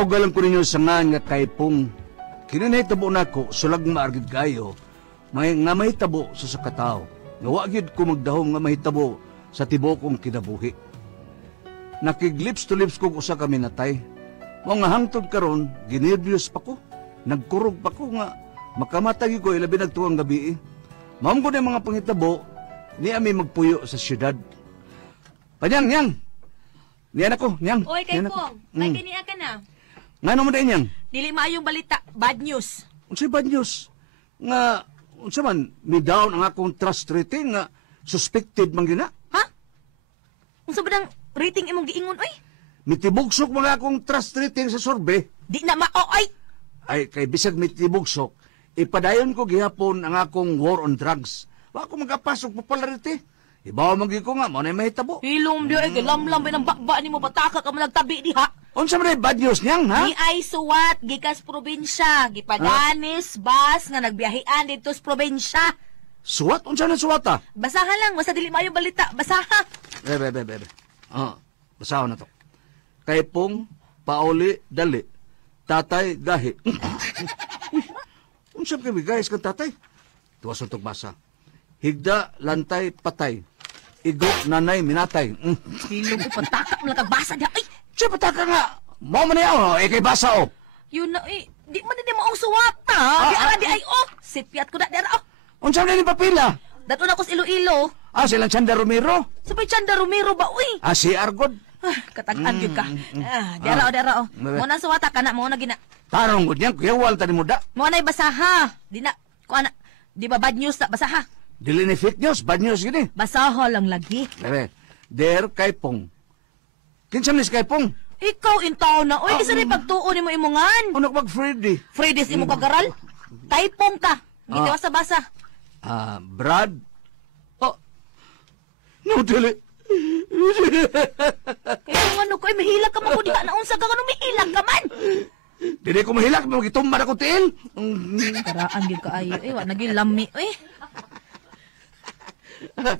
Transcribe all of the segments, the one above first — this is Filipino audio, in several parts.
Kaugalan ko ninyo sa nga kay Pong. Kininahitabo na ko, sulag maargid kayo, nga mahitabo sa sakatao. Nawagid ko magdahong nga mahitabo sa tibo kong kinabuhi. Nakiglips to lips ko sa kami natay. Mga hangtod karon, ginirdius pa ko. Nagkurog pa ko nga, makamatagi ko ilabi nagtuwang gabi. Maam ko na mga panghitabo, ni ami magpuyo sa syudad. Panyang. Niyan ako, Nyang. Oy, kay Pong, may kiniya ka na. Nga naman na Nyang? Dili maayong balita, bad news. Unsay bad news? Nga, unsa man, may down ang akong trust rating nga suspected man gina. Ha? Unsa ba nang rating imong giingon, oy? Mitibugsok mga akong trust rating sa survey. Di na maoy! Ay, kay bisag mitibugsok, ipadayon ko gihapon ang akong war on drugs. Wa ako magapasok popularity. Ibaw magi ko nga, mo na mahitabo. Hilom di ay lamlam ng bakba ni mo bataka ka managtabi diha. Unsa man bad news niyang, ha? Di ay suwat gikas probinsya, gipadanis bus nga nagbiyahean dito sa probinsya. Suwat? Unsa na suwata? Basaha lang, basta dili maayo balita, basaha. Bebe. Basahan na to. Kay Pong, pauli, dali. Tatay, gahi. Unsa kami guys kang tatay? Tuwas ang basa. Higda, lantay, patay. Igo, nanay, minatay. Hilom ko pataka mo lang kagbasa diha. Ay, siya pataka nga. Mau man niya, kay basa, Yun na, di man din mo ang suwata. Di ara di ay, sipiat ko na, di ara, Unsa na ni papila? Dato na ko sa Iloilo. Silang Chanda Romero? Sabay Chanda Romero ba, uy? Si Argod? Katagaan yun ka. Dara. Mo na suwata ka na, mo na gina. Tarong ko niyan, kuyawal tani mo da. Mo na basaha. Di na, kuha na. Di ba bad news na, basaha. Dili ni fake news, bad news gini. Basaha lang lagi. Bebe, der kay Pong. Kinsa ni kay Pong? Ikaw intaw na. Uy, isa rin pagtuon ni mo imungan. Ano mag Freddy? Freddy's imo kagaral? Typong ka. Gitiwas sa basa. Brad? No, dili. Kaya kung ano ko, mahilak ka man ko diha na unsa ka kung mahilak ka man. Dili ko mahilak, magitumba ako tiil. Karaan gyud ka ayo. Wa naging lami.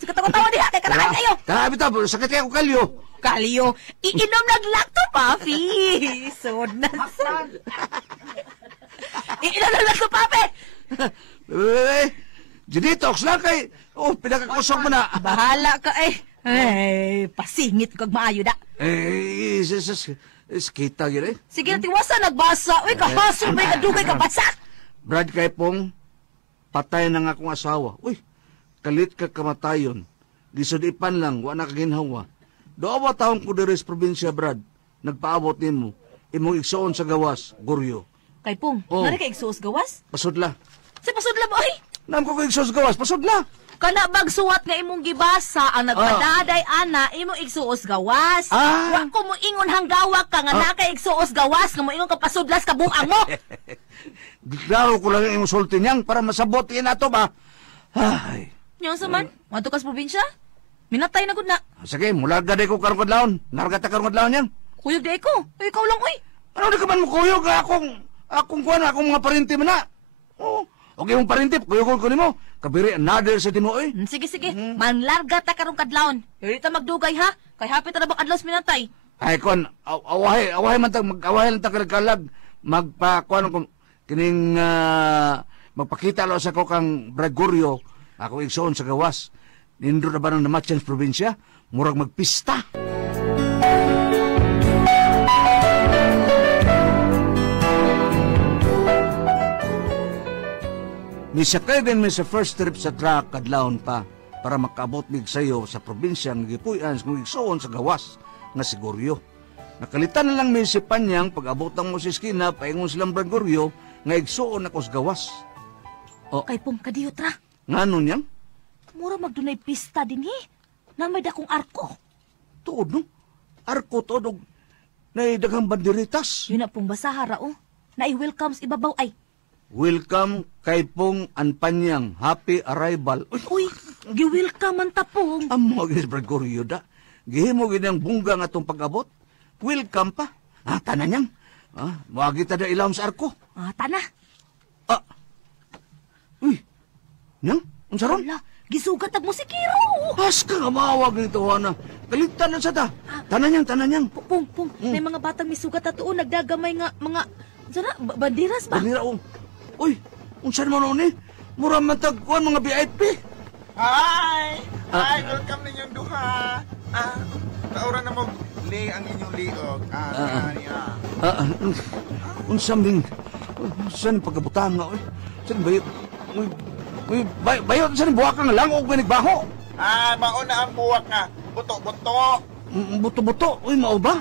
Sige tawa diha kay karaan kayo. Grabe ta, sakit ako kalyo. Kalyo, iinom naglakto, Papi. Sod na sod. Iinom naglakto, Papi. Detox lang kay, pinakakusok mo na. Bahala ka Ay, pasingit kag maayo da. Kita yun Sige na tiwasa, nagbasa. Uy, kahasol may kadugay ka basa. Brad kay Pong, patay na nga akong asawa. Uy, kalit ka kamatayon. Gisudipan lang, wa na kaginhawa. Doawa taong ko diri sa probinsya, Brad. Nagpaabot nimo. Imong igsoon sa gawas, Goryo. Kay Pong, nari ka igsuos gawas? Pasudla. Si pasudla ba, oy? Nam ko igsoon sa gawas, pasudla. Kana bagsuwat nga imong gibasa ang nagpadaday ana imong igsuos gawas. Wa ko mo ingon hanggawa ka nga naka igsuos gawas nga mo ingon ka pasudlas ka buang mo. Glaro ko lang imong sulti niyang para masabot yan ato ba. Ay. Nyaw sa man, madto ka sa probinsya? Minatay na gud na. Sige, mula gaday ko karong kadlawon. Nargata karong kadlawon yan. Kuyog di ko. Ikaw lang oy. Ano di ka man mo kuyog akong kuan akong mga parinti man na. Okay mong parintip, kuyog ko nimo. Kabiri another sa timo oy. Sige. Manlarga ta karong kadlawon. Dili ta magdugay ha. Kay hapit ta na bang adlaw minatay. Ay kon, awahay man ta mag-awahay lang ta kalagkalag. Magpakuan ko kining magpakita lo sa ko kang Gregorio ako igsoon sa gawas. Nindro na ba ng namatyan sa probinsya? Murag magpista. Nisakay din mi sa first trip sa truck kadlawon pa para makaabot mig sayo sa probinsya ng gipuy-an kung igsoon sa gawas nga si Goryo. Nakalitan na lang mi si Panyang pag-abot ang mo si Skina paingon silang Gregorio nga igsoon ako sa gawas. Kay Pong kadiyot ra. Ngano niyang? Mura magdunay pista din Namay dakong arko. Tuod no? Arko tuod na daghang banderitas. Yun na Pong basaha ra Na-welcome sa ibabaw ay. Welcome kay Pong Anpanyang. Happy arrival. Uy, gi-welcome man ta Pong. Amo gis Gregorio da. Gihimo gid ang bungga nga atong pag-abot. Welcome pa. Tanan niyang. Wagi ta da ilawom sa arko. Tana. Uy. Niyang, unsa ron? Wala, Gisugat ang musikero. Has ka nga mawag nito, Ana. Kaligtan na sa ta. Tananyang. Pung, may mga batang misugat at tuon, nagdagamay nga mga, sana, bandiras ba? Banira, oh. Uy, unsa naman ni? Mura man tagkuhan mga VIP. Hi! Hi, welcome ninyong duha. Kauran na mo ang inyong liog. Unsam ding, saan pagkabutang nga, uy? Saan bayot? Uy, bayot, saan buwak ka nga lang o nagbaho? Mauna ang buwak nga. Buto-buto. Buto-buto, uy, mao ba?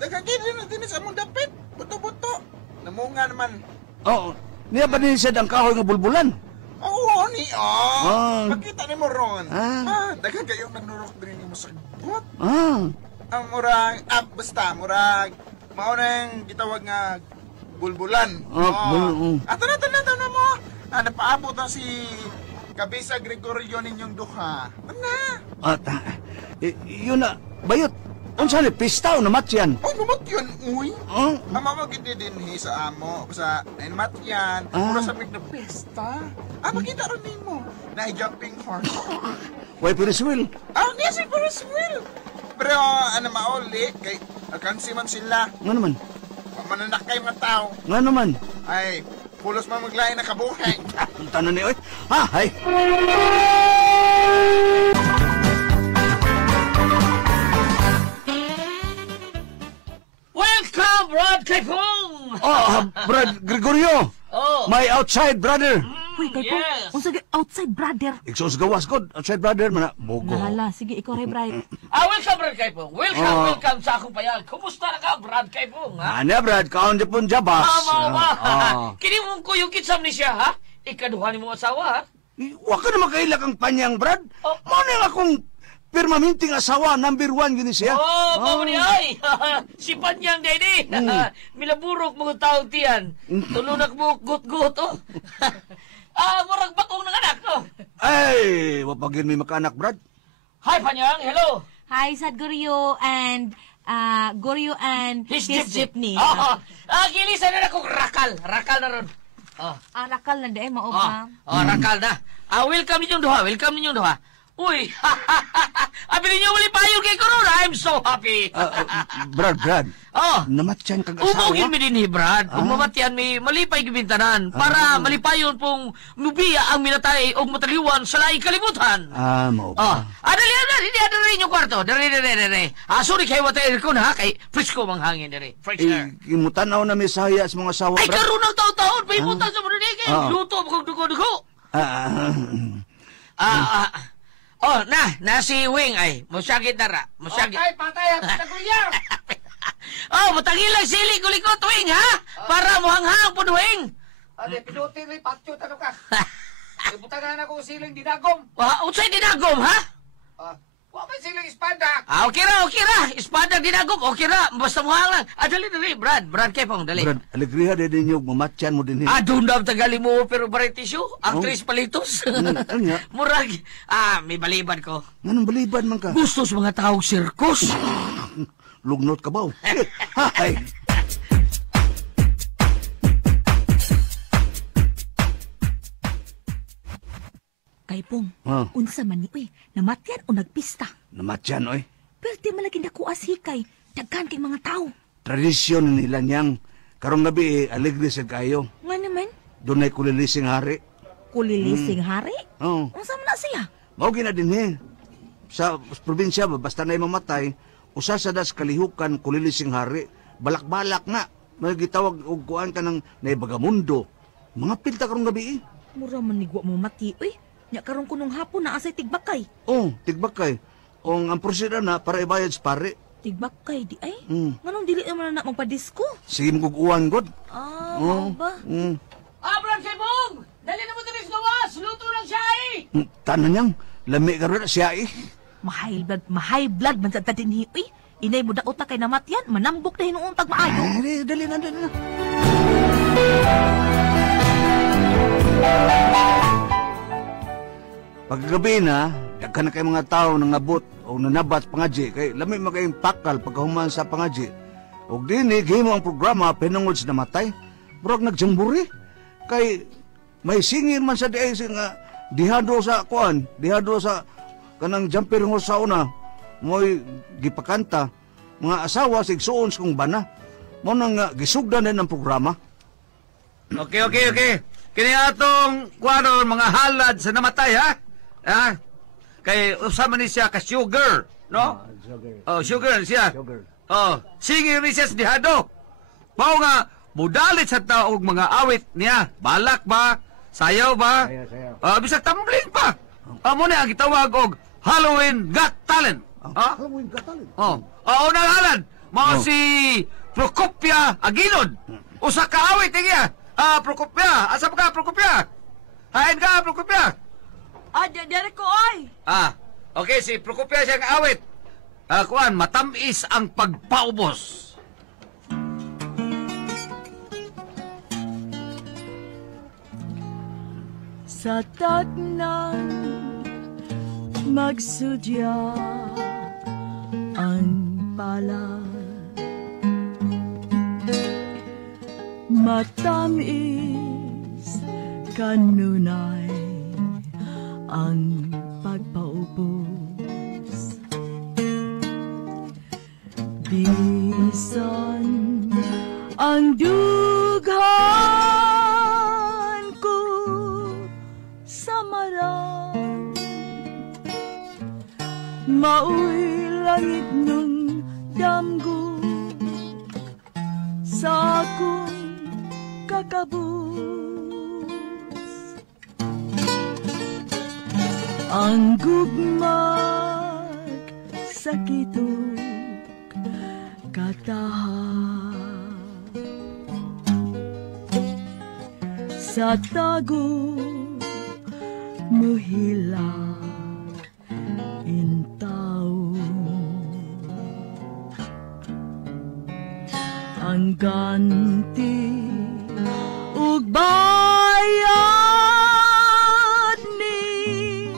Nagkakita na din sa mong dapit. Buto-buto. Namunga naman. Oo, niya ba ni Sed ang kahoy nga bulbulan? Oo, Makita ni mo ron. Dagan kayo nagnurok din mo sa buot. Murag, basta, murag. Maunang gitawag nga bulbulan. Tanan na mo. Napaabot na si Kabisa Gregorio ninyong duha. Yun na, bayot. Unsa ni pista o namat yan? Namat yan, uy. Mamagindi din sa amo. Sa namat yan. Mura sa na pesta. Makita rin mo. Na jumping horse. Why, Ferris wheel? Niya si Ferris wheel. Pero, mauli, kay akansi man sila. Nga naman? Mananakay mga tao. Nga naman? Ay, pulos man maglain na kabuhay. Tanan ni, oy. Hay. Welcome, Brad Kaipong! Brad Gregorio. My outside brother. Uy, kay Yes. Unsa outside brother. Iksos gawas god. Outside brother, mana. Bogo. Nahala, sige, ikaw ray bright. Welcome, Brad Kaipong. Welcome sa akong payag. Kumusta na ka, Brad Kaipong, ha? Ano, Brad? Kaon di pun jabas. Kini mong kuyong kitsam ni siya, ha? Ikaduha ni mong asawa, ha? Wa ka na makaila kang panyang, Brad. Mao na akong permanenteng asawa, number 1 gini siya. Mamo ni ay. Si Panyang Dede. Milaburok mga tao tiyan. Tulunak mo gut-gut, oh. Murag bakong ng anak, no? Ay, wapagin may makanak, Brad. Hi, Panyang. Hello. Hi, Sad Goryo and His jeepney. Gilisan na akong rakal. Rakal na ron. Rakal na de, mao ba? Rakal na. Welcome ninyong duha. Uy, abi ninyo wali payo kay Corona. I'm so happy. Brad. Namatyan kag asawa. Umugin mi din Brad. Kung mamatyan mi, malipay gibintanan. Para malipayon pong nubiya ang minatay o mataliwan sa laing kalibutan. Mao ba? Dali, rin yung kwarto. Dari. Sorry kayo wata aircon, ha? Kay fresco mang hangin, dari. Fresh air. Imutanaw na misaya sa mga asawa, Ay, Brad. karoon ng taon-taon. May imutan sa mga kay luto, kung dugo-dugo. Na si Wing ay, musyagit na ra. Musyagit. Okay, patay ang taguya. Matagilang sili kulikot, Wing, ha? Para muhanghang po, Wing. Pinuti rin, patyo, tanong ka. Ibutagan ako siling dinagom. Unsay dinagom, ha? Huwag may siling espada. Okay ra. Espada dinagom, okay ra. Basta muhang lang. Dali, Brad. Brad Kepong, dali. Brad, alegriha din yung mamatyan mo din. Dundam tagali mo, pero variety show. Actress palitos. Ano? Murag. May balibad ko. Anong balibad man ka? Gusto sa mga taong sirkus. Lugnot ka ba? Hay. Kay Pong, unsa man ni, uy, namatyan o nagpista? Namatyan, oy. Pero di malagi nakuas hikay, daghan kay mga tao. Tradisyon nila niyang. Karong gabi, alegre sa kayo. Nga naman, Doon ay kulilising hari. kulilising hari? Oo. Unsa man na siya? Mao gina din sa probinsya basta na mamatay, usa sa das kalihukan kulilising hari, balak-balak na. May gitawag og kuan ka ng naibagamundo. Mga pilta karong gabi. Mura man nigwa mo mati, uy. Nya karon kunong hapon na asay tigbakay. Tigbakay. Ang proseda na para ibayad sa pare. Tigbakay di ay? Nganong dili naman na magpa-disco? Sige mo guguan god. Mao ba? Brad Kepong! Dali na mo tayo sa gawas! Luto lang siya, eh! Tanan niyang, lami ka rin siya Mahay blood man sa tadin uy. Inay mo daot kay namatyan, manambok na hinuuntag maayo. Dali na. Paggabi na, daghan na kay mga tao nangabot o nanabat pangadji kay lami magayong pakal pagkahuman sa pangadji. Og dini gihimo ang programa pinungod sa namatay. Murag nagjamburi kay may singir man sa diay nga dihado sa kuan, dihado sa kanang jumper horse sa una, mo'y gipakanta, mga asawa sa igsuon sa kong bana. Mo nang gisugdan din ang programa. Okay. Kini atong kuano mga halad sa namatay ha? Ha? Kay usama ni siya ka sugar, no? Oh, sugar siya. Oh, sige ni siya sa dihado. Mao nga mudalit sa taog mga awit niya. Balak ba? Sayaw ba? Bisag tumbling pa. Amo na ang gitawag og Halloween Got Talent. Halloween Got Talent. Unang halad, mao si Procopia Aguilod. Usa ka awit niya. Procopia. Asa pa ka, Procopia? Hain ka, Procopia. Dere ko, oy. Okay, si Procopia siyang awit. Kuan, matamis ang pagpaubos. Sa tagnang magsudya ang palad, matamis kanunay ang pagpaubos. Bisan ang dughan ko sa marang, maoy langit nung damgo sa akong kakabus. Ang gugmag sa kitog kataha, sa tago muhila intaw, ang ganti ug bayad ni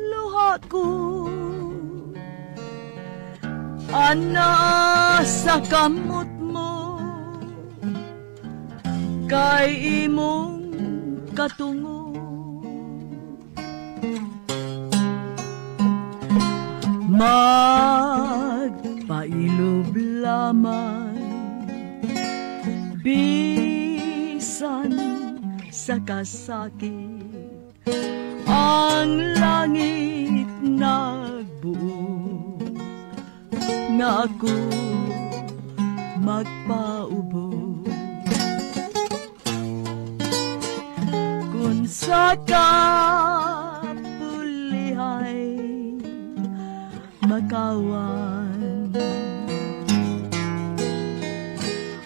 luha ko, ana sa kamot mo kay imong katungo. Magpailob lamang bisan sa kasakit, ang langit nagbuo nga ako magpaubo. Kung sa kapulihay makawan,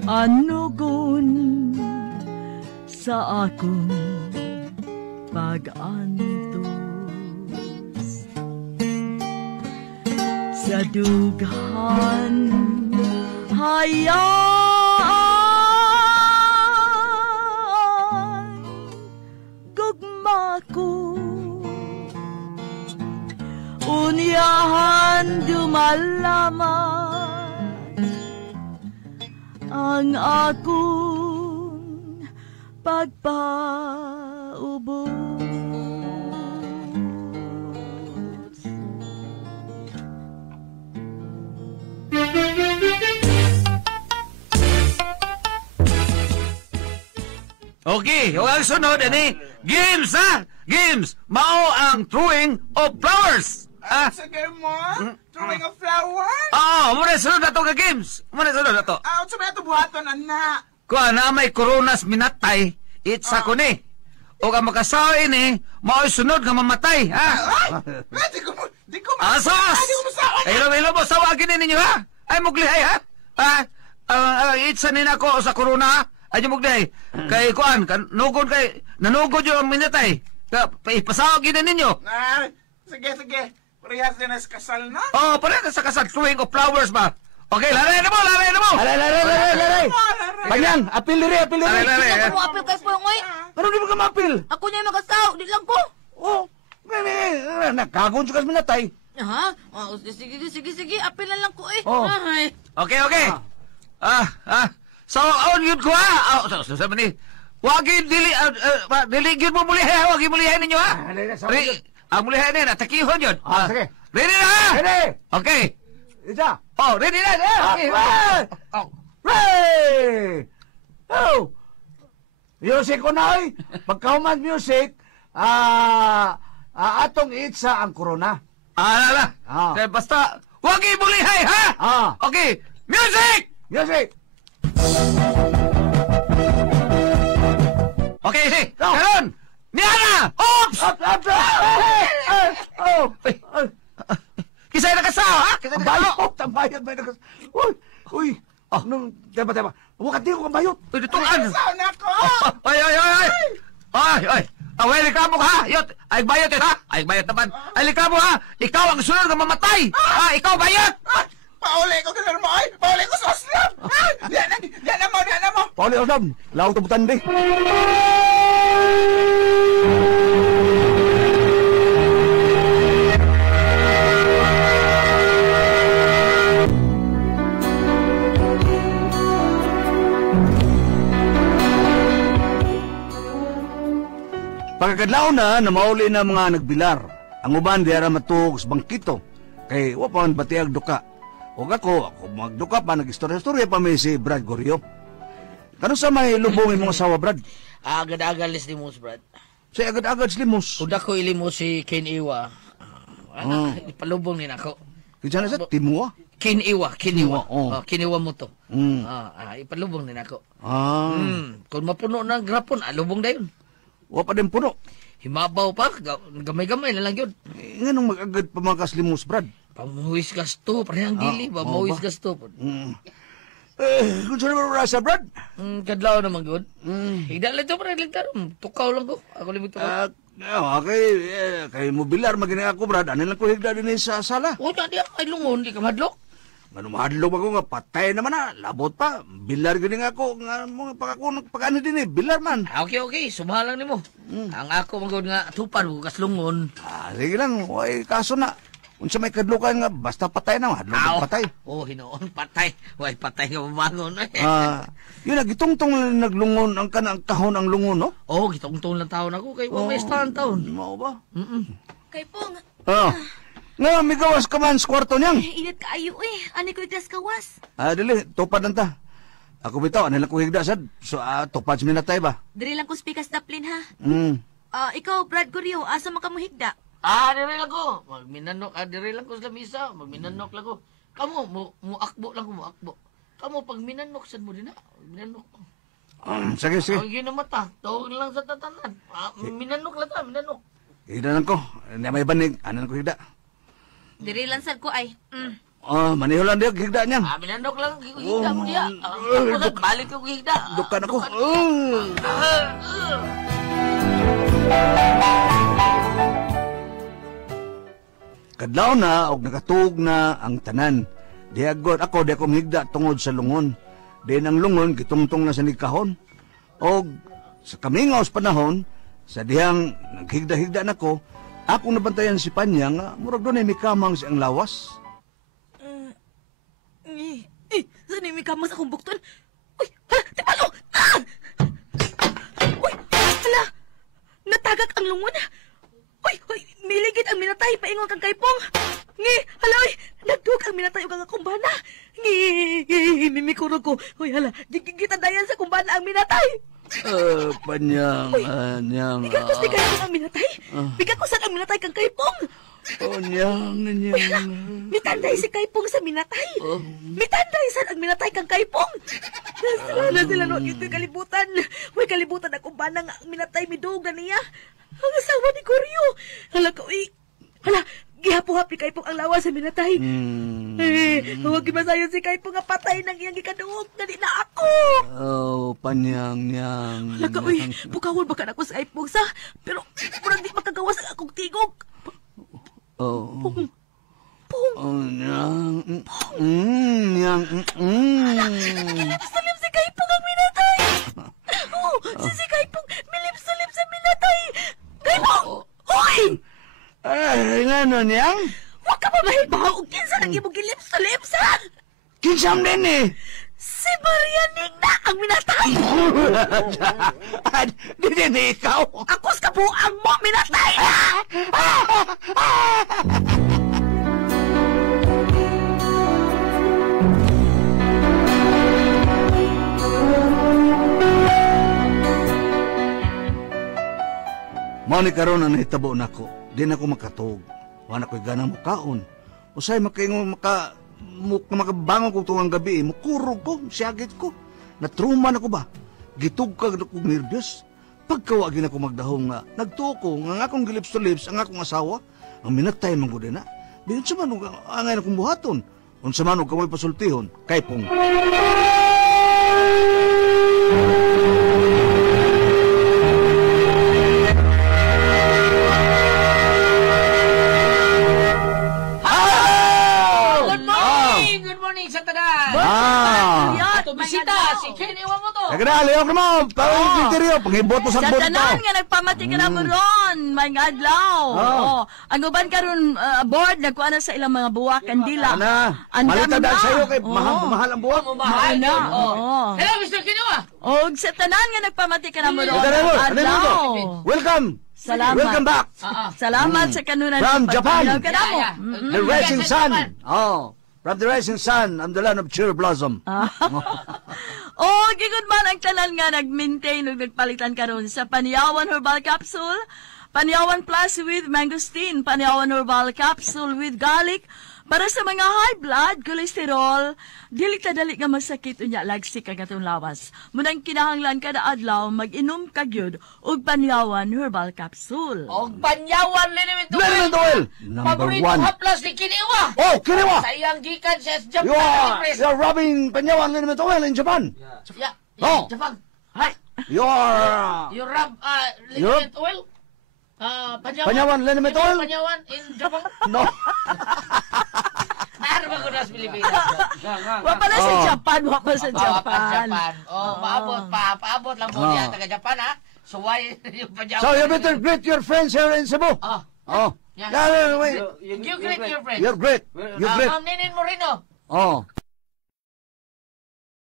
anugon sa akong pag-antos. Sa dughan hayaan gugma ko, unyahan dumalaman ang akong pagpaubos. Okay, ang sunod ani games ha? Games. Mao ang throwing of flowers. Sige mo? Throwing a flower? Muna sunod na to ka games. Muna sunod na to. Sa mga ito buhaton, anak. Kuha na may coronas minatay, itsa ko ni. O ka makasawa ini, mao'y sunod nga mamatay, ha? Di ko Asas! Ilo mo, sawagin ninyo, ha? Ay, muglihay, ha? Itsa nina ko sa corona, ha? Ay, muglihay. Kay, kuhan, nanugod yung minatay. Ipasawagin ninyo. Sige. Parehas din sa kasal na? Parehas sa kasal. Throwing of flowers ba? Okay, laray na mo! Laray! Panyang, apil diri! Di lang ko apil kay Puyong, oy. Ano di ba ka mapil? Ako niya magasaw, di lang ko. Nakagon sa minatay. Ha? Sige, apil na lang ko, eh. Okay. So, on yun ko, ha? Sabi ni, Wagi dili gyud mo mulihay, wagi mulihay ninyo ha. Ang mulihay na natakihon yun. Sige. Ready na ha? Ready! Okay. Isa! Oh, ready na. Okay. Ray! Oh! Music ko na, oy! Pagkahuman music, atong itsa ang corona. Ala. Basta, wagi mulihay ha? Okay. Music! Music! Okay, si. Karon! Niana! Oops! Up! Oh! Kisay na kasaw, ha? Kisay na kasaw. Ang bayot, Uy! Nung, tema. Wakati ko ang bayot. Uy, dituan. Sana ko! Ay! Away, likamo ka, ha? Yot, ay bayot yun, ha? Ay bayot naman. Ay likamo, ha? Ikaw ang sunod na mamatay. Ikaw bayot. Pauli ko ganun mo, ay! Pauli ko sa oslam! Diyan na mo! Pauli Oslam, laong tabutan di. Pagkakadlaw na mauli na mga nagbilar. Ang uban diara matug sa bangkito. Kay wa pa man batiag duka. O ako magduka pa, nag-istorya-istorya pa may si Brad Goryo. Kano sa may lubong yung mga sawa, Brad? Agad-agad limos, Brad. Si agad-agad slimos. Kung ako ilimos si Ken Iwa, ipalubong din ako. Kaya na sa Timua? Ken Iwa. Oh. Ken Iwa mo to. Ipalubong din ako. Kung mapuno ng grapon, lubong na yun. Wa pa din puno. Himabaw pa, gamay-gamay na lang yun. Nga nung mag-agad pa mga kaslimos, Brad? Pamuhis gasto, parehang dili, pamuhis gasto. Kung saan naman rasa, Brad? Kadlaw naman good. Higda lang ito, parang ligtar. Tukaw lang ko. Ako limit tukaw. Kay mobilar magina ako, Brad. Ano lang ko higda din sa sala? O, di ay lungon, di ka madlok. Ano mahadlong ako nga, patay naman na. Labot pa. Bilar gini nga ako. Nga mga pagkano din bilar man. Okay. Sumalang ni mo. Ang ako magod nga tupad, bukas lungon. Sige lang. Ay, kaso na. Kung sa may kadlukan nga, basta patay na. Hadlong patay. Hinoon, patay. Way, patay nga mamangon. Yun, gitungtong naglungon ang kanang kahon ang lungon, no? Gitungtong lang taon ako. Kay may istaan taon. Mao ba? Kay Pong, Nga, may gawas ka man sa kwarto niyang. init kaayo Ani ko itas kawas. Dili, tupad lang ta. Ako bitaw, ano lang ko higda sad. So, tupad sa minatay ba? Diri lang ko spikas daplin ha. Ikaw, Brad Goryo, asa makamuhigda? Diri lang ko. Magminanok, diri lang ko sa lamisa. Magminanok lang ko. Kamu, muakbo lang ko, muakbo. Kamu, pag minanok, saan mo din na? Minanok. Sige. Ang ginamata, tawag lang sa tatanan. Minanok lang ta, minanok. Higda lang ko. May banig. Ano lang ko higda? Diri lang sad ko ay. Maniho lang diyo, higda niyang. Minanok lang, higda mo diya. Balik ko higda. Dukan ako. Kadlaw na, og nakatug na ang tanan. Di ako higda tungod sa lungon. Di ang lungon, gitungtong na sa nigkahon. Og sa kamingaw sa panahon, sa dihang naghigda-higda na ko, akong nabantayan si Panya nga murag doon ay may kamang siyang lawas. Saan may kamang sa akong bukton? Uy, hala, tipalo! Uy, hala, natagak ang lungon. Uy, miligid ang minatay, paingon kang kaypong. Hala, nagdug ang minatay o kang kumbana. Mimikurog ko. Uy, hala, gigitandayan sa kumbana ang minatay. Panyang. Bigan ko sa kaypong ang minatay. Bigan ko saan ang minatay kang kaypong. Nyang. Mitanday si kaypong sa minatay. Mitanday saan ang minatay kang kaypong. Sila no, ito'y kalibutan. May kalibutan akong banang ang minatay midug na niya. Ang asawa ni Goryo. Hala ka, hala, gihapo-hapi kaypong ang lawa sa minatay. Huwag gimasayon si kaypong nga patay ng iyang ikaduog. Dali na ako. Panyang. Hala ka, bukawon baka na ako sa kaypong sa. Pero, parang di makagawas ang akong tigog. Nyang. Milip-salim si kaypong ang minatay. Si kaypong milip-salim sa minatay. Kaypong! Uy! Nga nun, Nyang? Huwag ka pa mahibaw. Kinsa nang imong gilips-lips, ha? Kinsam din eh. Si Marianing na ang minatay. Dili ni ikaw. Akos kabuang mo, minatay! Mao ni karon ang nahitabo nako. Di na ako makatog. Wala ko'y ganang mukaon. Usay makaingon makabangon ko tuwang gabi, mukurog ko, siyagit ko. Natruman ako ba? Gitugkag ako nervyos. Pagkawagin ako magdahong nga, nagtuo ko nga akong gilips to lips ang akong asawa, ang minatay man ko din na. Di sa man angay na kong buhaton. Unsa man og kamoy pasultihon, kay pong. Good morning sa tanan. Ato bisita, si Kenny wa mo to. Nagdali ako mo, tawag ni Tirio, pangibot mo sa Sa bot tanan nga nagpamati ka na mo ron, may adlaw. Oh. Ang uban karon board nagkuha na sa ilang mga buwak kandila. Ana, Ang malita dami dahil na. sa'yo kay Oo. mahal ang buwan. Mahal na. yun. Oo. Hello, Mr. Kenny wa. Og sa tanan nga nagpamati ka na mo ron. Ano mo? Ano mo? Adlaw. Welcome. Salamat. Welcome back. Salamat sa kanunan From Japan. ka na mo. The rising sun. Oh, from the rising sun, I'm the land of cherry blossom. Oh, gigod man ang tanan nga nag-maintain ug nagpalitan karon sa Paniawan Herbal Capsule, Paniawan Plus with Mangosteen, Paniawan Herbal Capsule with Garlic, para sa mga high blood, cholesterol, dili ta dali nga masakit unya lagsik ang atong lawas. Munang kinahanglan kada adlaw mag-inom ka gyud og Paniawan Herbal Capsule. Og panyawan linimit Liniment oil, number Paborito one. haplas ni Kenny wa. Oh, kiniwa. Sayang gikan sa You Japan are, Express. you're rubbing Panyawan liniment oil in Japan. Yeah. Oh. Japan. Hi. You're You rub Europe? liniment oil? Panyawan liniment oil? Panyawan in Japan? No. Ano ba ko nas Pilipinas? Wa pa na sa Oh. Japan, wa pa sa Japan. Japan. Oh, paabot lang po Oh. diyan taga Japan ha. So why yung Panyawan? So you better greet your friends here in Cebu. Oh. Oh. Yeah. Yeah, wait. You greet your friends. You're great. You're great. Ma'am Ninin Moreno. Oh.